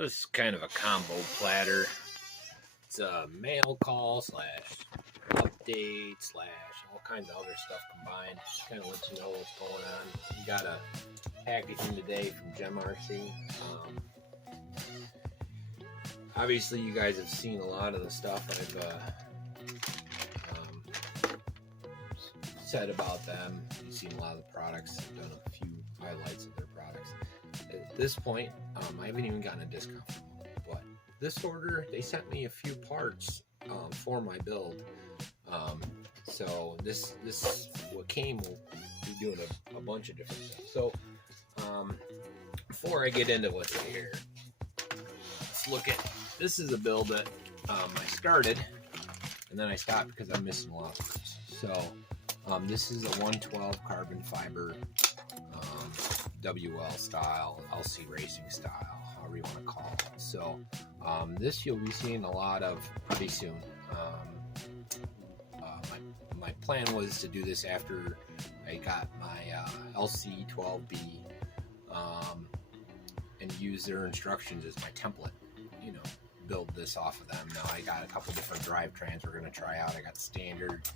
This is kind of a combo platter. It's a mail call slash update slash all kinds of other stuff combined. Kind of let you know what's going on. We got a packaging today from GEMRC. Obviously, you guys have seen a lot of the stuff I've said about them. You've seen a lot of the products. I've done a few highlights of their products. At this point, I haven't even gotten a discount from them. But this order, they sent me a few parts for my build. So this what came will be doing a bunch of different stuff. So before I get into what's here, let's look at, this is a build that I started and then I stopped because I'm missing a lot of parts. So this is a 112 carbon fiber WL style, LC racing style, however you want to call it. So this you'll be seeing a lot of pretty soon. My plan was to do this after I got my LC 12B and use their instructions as my template, you know, build this off of them. Now I got a couple different drivetrains we're going to try out. I got standard,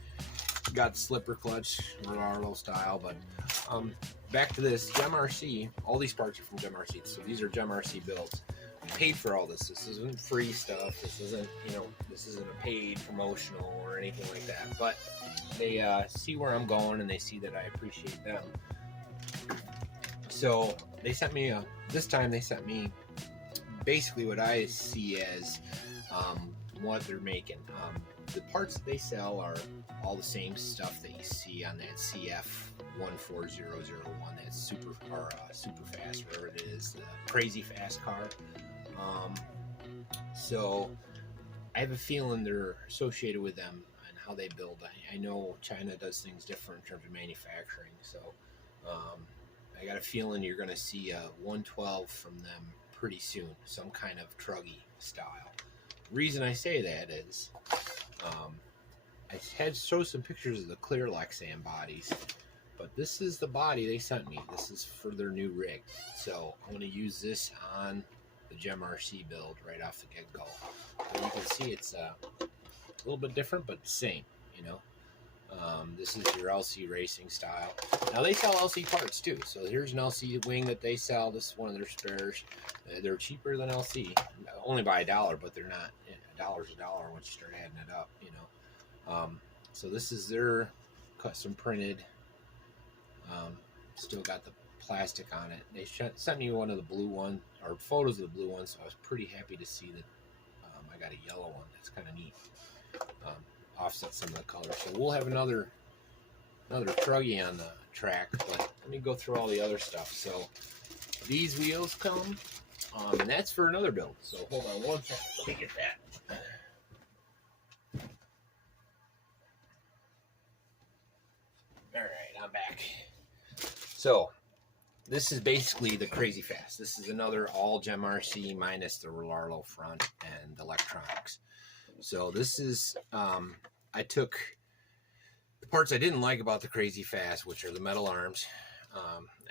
got slipper clutch, REIT style, but back to this GEMRC. All these parts are from GEMRC, so these are GEMRC builds. I paid for all this. This isn't free stuff. This isn't, you know, this isn't a paid promotional or anything like that. But they see where I'm going and they see that I appreciate them. So they sent me this time they sent me basically what I see as what they're making. The parts that they sell are all the same stuff that you see on that CF 14001, that super fast, whatever it is, the crazy fast car. So I have a feeling they're associated with them and how they build. I know China does things different in terms of manufacturing, so I got a feeling you're going to see a 112 from them pretty soon, some kind of truggy style. The reason I say that is I had show some pictures of the clear Lexan bodies, but this is the body they sent me. This is for their new rig, so I'm going to use this on the GEMRC build right off the get-go. You can see it's a little bit different, but the same, you know. This is your LC racing style. Now they sell LC parts too, so here's an LC wing that they sell. This is one of their spares. They're cheaper than LC, only by $1, but they're not. $1's $1 once you start adding it up, you know. So this is their custom printed. Still got the plastic on it. They sent me one of the blue one, or photos of the blue one, so I was pretty happy to see that I got a yellow one. That's kind of neat. Offset some of the colors. So we'll have another truggy on the track, but let me go through all the other stuff. So these wheels come, and that's for another build. So hold on one second. Let me get that. All right, I'm back. So this is basically the crazy fast. This is another all GEMRC minus the REIT front and electronics. So this is, I took the parts I didn't like about the crazy fast, which are the metal arms,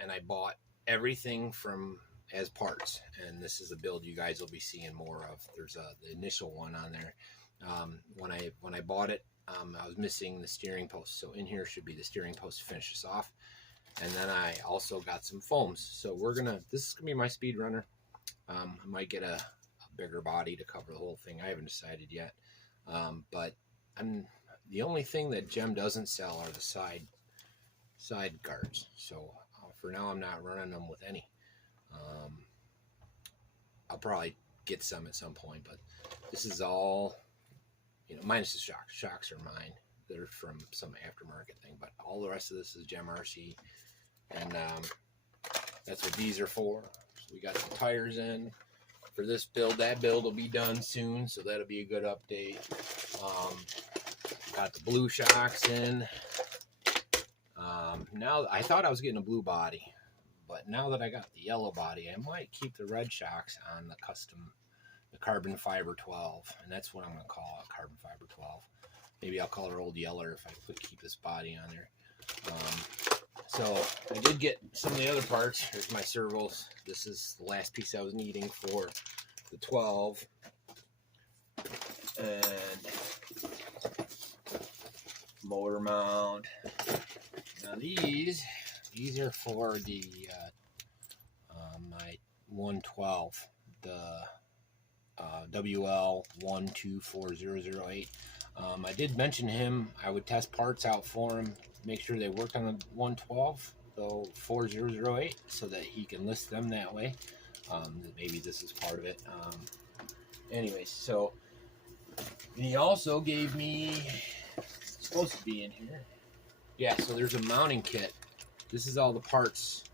and I bought everything from as parts. And this is a build you guys will be seeing more of. There's the initial one on there. When I bought it, I was missing the steering post. So in here should be the steering post to finish this off. And then I also got some foams. So this is gonna be my speed runner. I might get a bigger body to cover the whole thing. I haven't decided yet. But the only thing that Gem doesn't sell are the side guards. So for now, I'm not running them with any. I'll probably get some at some point, but this is all, you know, minus the shocks. Shocks are mine. They're from some aftermarket thing, but all the rest of this is GEMRC, and that's what these are for. So we got some tires in for this build. That build will be done soon, so that'll be a good update. Got the blue shocks in. Now I thought I was getting a blue body, but now that I got the yellow body, I might keep the red shocks on the carbon fiber 12, and that's what I'm going to call it, carbon fiber 12. Maybe I'll call her Old Yeller if I keep this body on there. So I did get some of the other parts. Here's my servos. This is the last piece I was needing for the 12, and motor mount. Now these are for the my 112, the WL124008. I did mention him. I would test parts out for him, make sure they work on the 112, the 4008, so that he can list them that way. Maybe this is part of it. Anyways, so he also gave me, it's supposed to be in here. Yeah, so there's a mounting kit. This is all the parts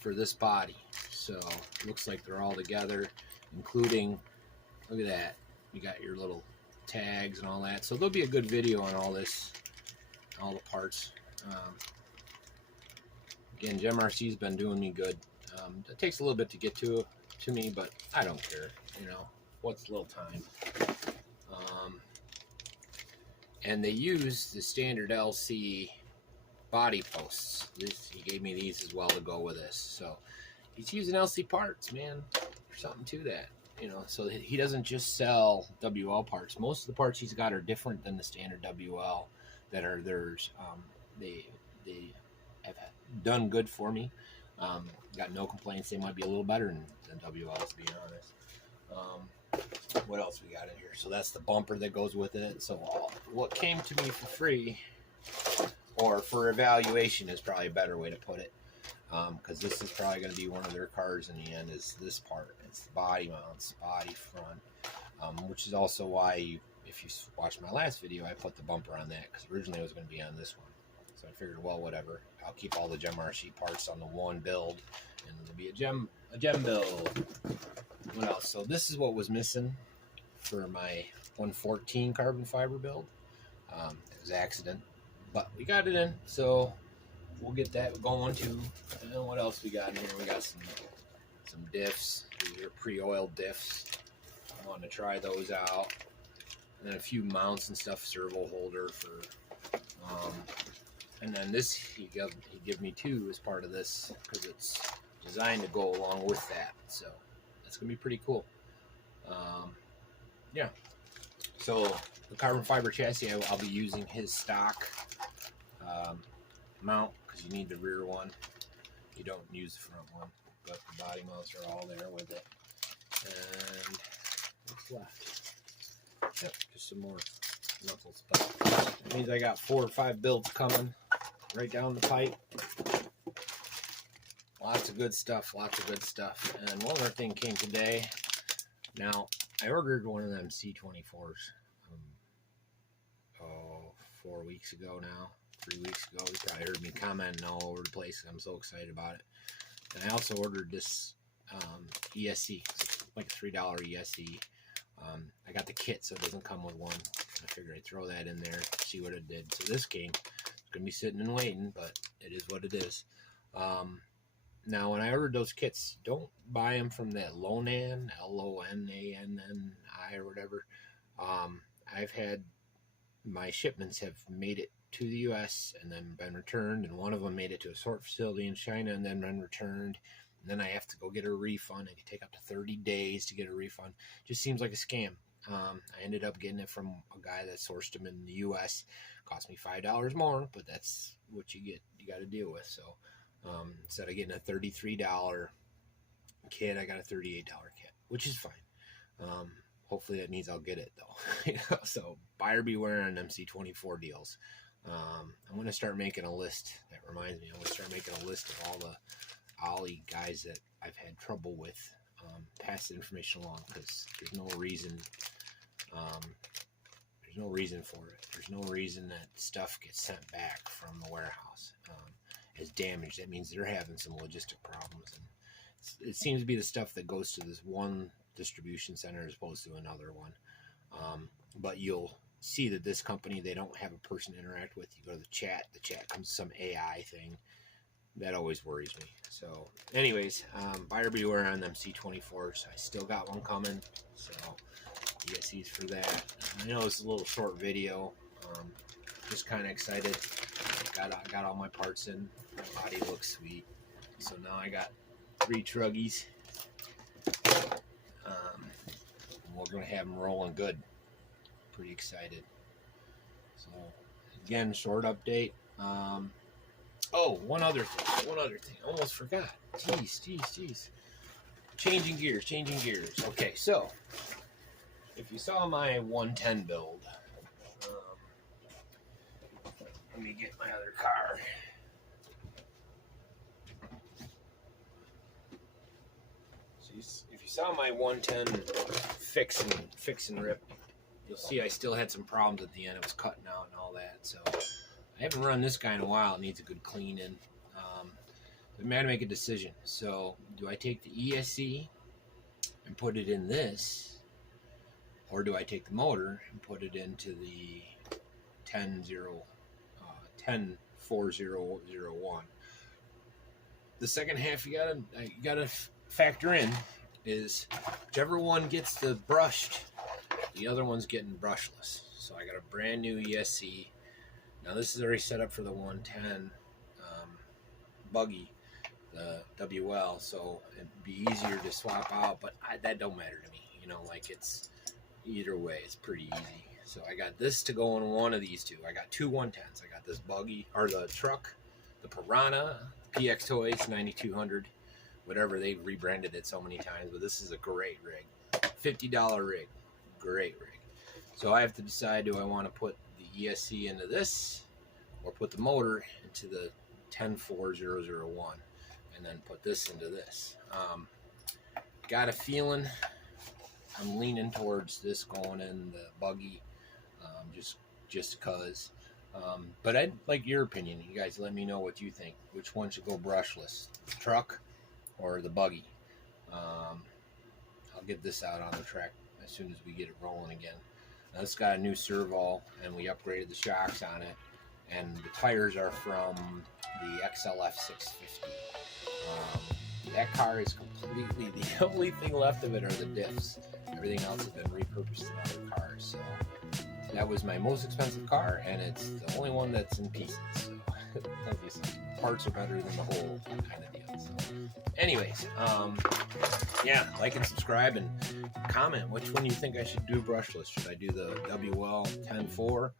for this body. So it looks like they're all together, including, look at that, you got your little tags and all that. So there'll be a good video on all this, all the parts. Again, GEMRC's been doing me good. It takes a little bit to get to me, but I don't care. You know, what's a little time? And they use the standard LC body posts. He gave me these as well to go with this. So he's using LC parts, man. There's something to that. You know, so he doesn't just sell WL parts. Most of the parts he's got are different than the standard WL that are theirs. They have done good for me. Got no complaints. They might be a little better than WL, to be honest. What else we got in here? So that's the bumper that goes with it. So what came to me for free, or for evaluation is probably a better way to put it, because this is probably going to be one of their cars in the end, is this part. It's the body mounts, body front, which is also why, if you watched my last video, I put the bumper on that, because originally it was going to be on this one. So I figured, well, whatever. I'll keep all the GEMRC parts on the one build, and it'll be a gem build. What else? So this is what was missing for my 114 carbon fiber build. It was an accident, but we got it in, so we'll get that going too. And what else we got in here? We got some diffs. These are pre-oiled diffs. I want to try those out. And then a few mounts and stuff, servo holder for, and then this he gave me too as part of this, because it's designed to go along with that. So that's gonna be pretty cool. Yeah. So the carbon fiber chassis, I'll be using his stock mount, because you need the rear one. You don't use the front one, but the body mounts are all there with it. And what's left? Yep, just some more knuckles. But that means I got 4 or 5 builds coming right down the pipe. Lots of good stuff, lots of good stuff. And one other thing came today. Now, I ordered one of them C24s 4 weeks ago now, 3 weeks ago. You probably heard me commenting all over the place. I'm so excited about it. And I also ordered this ESC, like a $3 ESC. I got the kit, so it doesn't come with one. I figured I'd throw that in there, see what it did. So this came. It's going to be sitting and waiting, but it is what it is. Now, when I ordered those kits, don't buy them from that Lonan, L-O-N-A-N-N-I or whatever. I've had, my shipments have made it to the U.S. and then been returned, and one of them made it to a sort facility in China and then been returned. And then I have to go get a refund. It can take up to 30 days to get a refund. Just seems like a scam. I ended up getting it from a guy that sourced them in the U.S. Cost me $5 more, but that's what you get. You got to deal with. So instead of getting a $33 kit, I got a $38 kit, which is fine. Hopefully that means I'll get it though. So buyer beware on MC24 deals. I'm going to start making a list. That reminds me, I'm going to start making a list of all the Ollie guys that I've had trouble with. Pass the information along, because there's no reason. There's no reason for it. There's no reason that stuff gets sent back from the warehouse as damaged. That means they're having some logistic problems, and it seems to be the stuff that goes to this one distribution center as opposed to another one. But you'll see that this company, they don't have a person to interact with. You go to the chat comes some AI thing. That always worries me. So anyways, buyer beware on them C24s. I still got one coming, so ESCs for that. I know it's a little short video. Just kind of excited. Got all my parts in. My body looks sweet. So now I got 3 truggies. we're going to have them rolling good. Pretty excited. So again, short update. Oh, one other thing. Almost forgot. Jeez. Changing gears. Okay, so if you saw my 110 build, let me get my other car. So if you saw my 110 fix and rip, you'll see I still had some problems at the end. It was cutting out and all that. So I haven't run this guy in a while. It needs a good clean in. I'm going to make a decision. So do I take the ESC and put it in this, or do I take the motor and put it into the 104001? The second half you gotta factor in is whichever one gets the brushed, the other one's getting brushless. So I got a brand new ESC. Now this is already set up for the 110 buggy, the WL, so it'd be easier to swap out, but that don't matter to me. You know, like, it's either way, it's pretty easy. So I got this to go in one of these two. I got two 110s. I got this buggy, or the truck, the Piranha, PX-Toys 9200, whatever, they've rebranded it so many times, but this is a great rig. $50 rig. Great rig. So I have to decide, do I want to put the ESC into this or put the motor into the 104001 and then put this into this. Got a feeling I'm leaning towards this going in the buggy, just cause. But I'd like your opinion. You guys let me know what you think. Which one should go brushless, the truck or the buggy? I'll get this out on the track as soon as we get it rolling again. Now, it's got a new servo, and we upgraded the shocks on it, and the tires are from the XLF 650. That car is completely, the only thing left of it are the diffs. Everything else has been repurposed in other cars. So that was my most expensive car, and it's the only one that's in pieces. So parts are better than the whole kind of deal. So anyways, yeah, like and subscribe and comment which one you think I should do brushless. Should I do the WL 10.4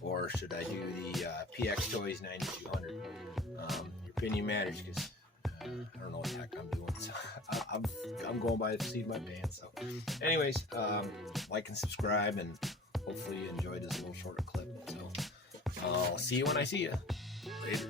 or should I do the PX-Toys 9200? Your opinion matters, because I don't know what the heck I'm doing. So I'm going by the seat of my pants. So anyways, like and subscribe, and hopefully you enjoyed this little shorter clip. So I'll see you when I see you. Later.